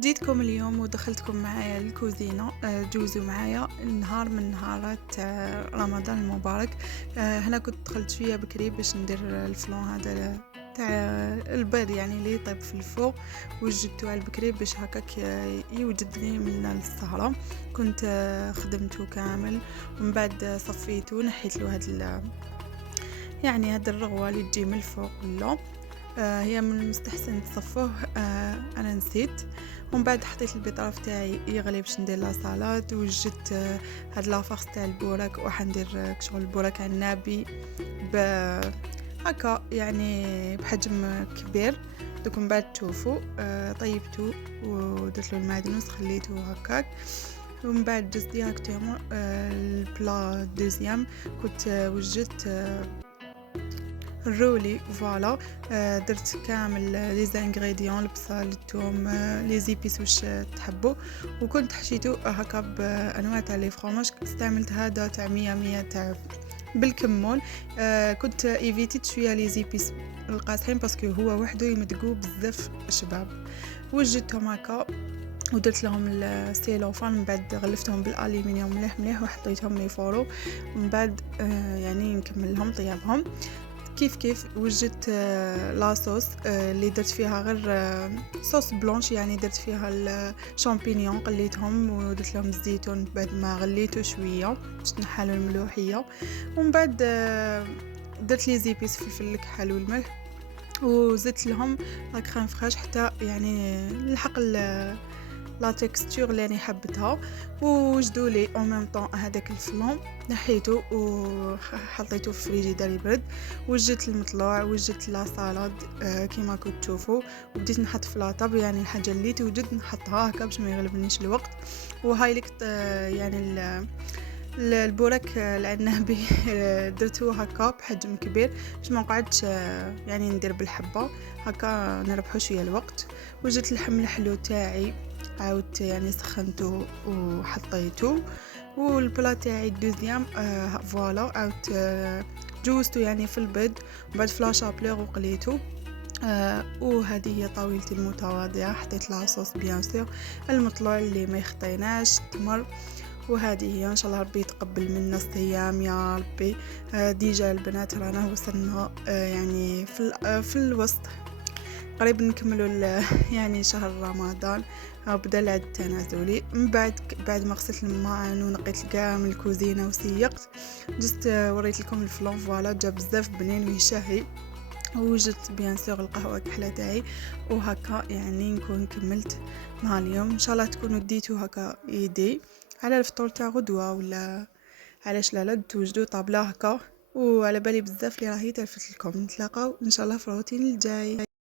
جيتكم اليوم ودخلتكم معايا الكوزينة. جوزوا معايا نهار من نهارات رمضان المبارك. هنا كنت دخلت شوية بكري باش ندير الفلون هذا تاع البيض، يعني اللي يطيب في الفوق، وجدته على البكري باش هكاك يوجدني من السهرة. كنت خدمته كامل، ومن بعد صفيته نحيت له يعني هاد الرغوة اللي تجي من الفوق له. هي من المستحسن تصفوه. انا نسيت. ومن بعد حطيت البيطراف تاعي يغلي باش ندير لا سالاد، وجدت هاد لافاغ تاع البوراك، وحندير كشغل البوراك عنابي ب هكا، يعني بحجم كبير. دوك من بعد تشوفوا طيبته ودرت له المعدنوس خليته هكاك. ومن بعد جست ديراكتومون البلا دوزيام. كنت وجدت الرولي فوالا. درت كامل لي زانغريديون، البصل، الثوم، لي زيبيس واش تحبوا. وكنت حشيتو هكا بانواع تاع لي فرomاج. استعملت هذا تاع 100 تاع بالكمون. كنت ايفيتيت شويه لي زيبيس القاصحين باسكو هو وحده يمدقوا بزاف شباب. وجدتهم هكا ودرت لهم السيلوفان، من بعد غلفتهم بالالومنيوم مليح مليح وحطيتهم يفوروا. ومن بعد يعني نكمل لهم طيابهم. كيف وجدت لاصوص اللي درت فيها غير صوص بلونش، يعني درت فيها الشامبينيون قليتهم ودرت لهم الزيتون بعد ما غليته شويه باش نحلو الملوحيه. ومن بعد درت لي زيبيس فلفل الكحل والملح، وزدت لهم لا كريم فريش حتى يعني نلحق لا تكستور اللي انا حبتها. وجدوا لي او ميم طون هذاك الفلون نحيته وحطيته في الفريجيدير يبرد. وجدت المطلوع، وجدت لا سالاد كيما كنت تشوفوا، وبديت نحط في لاطاب، يعني الحاجه اللي توجد نحطها هكا باش ما يغلبنيش الوقت. وهاي لك يعني البوراك العنابي درته هكا بحجم كبير باش ما نقعدش يعني ندير بالحبه هكا نربحو شويه الوقت. وجدت اللحم الحلو تاعي، عاودت يعني سخنته وحطيته. والبلا تاعي الدوزيام فوالا عاودت جوزته يعني في البيض، وبعد فلاشا بلور وقليته. وهذه هي طاولتي المتواضعه. حطيت لها صوص بيان سور المطلوع اللي ما يخطيناش تمر. وهذه هي ان شاء الله ربي يتقبل منا الصيام يا ربي. ديجا البنات رانا وصلنا يعني في الوسط، قريب نكملوا يعني شهر رمضان. بدا العد التنازلي. من بعد ما غسلت الماعن ونقيت كاع من الكوزينه وسيقت، جست وريت لكم الفلون فوالا جا بزاف بنين ويشهي. وجدت بيان سور القهوه كحله تاعي. وهكا يعني نكون كملت مع اليوم. ان شاء الله تكونوا ديتو هكا ايدي على الفطور تاع غدوه، ولا علاش لا توجدوا طابله هكا. وعلى بالي بزاف اللي راهي تلفت لكم. نتلاقاو ان شاء الله في الروتين الجاي.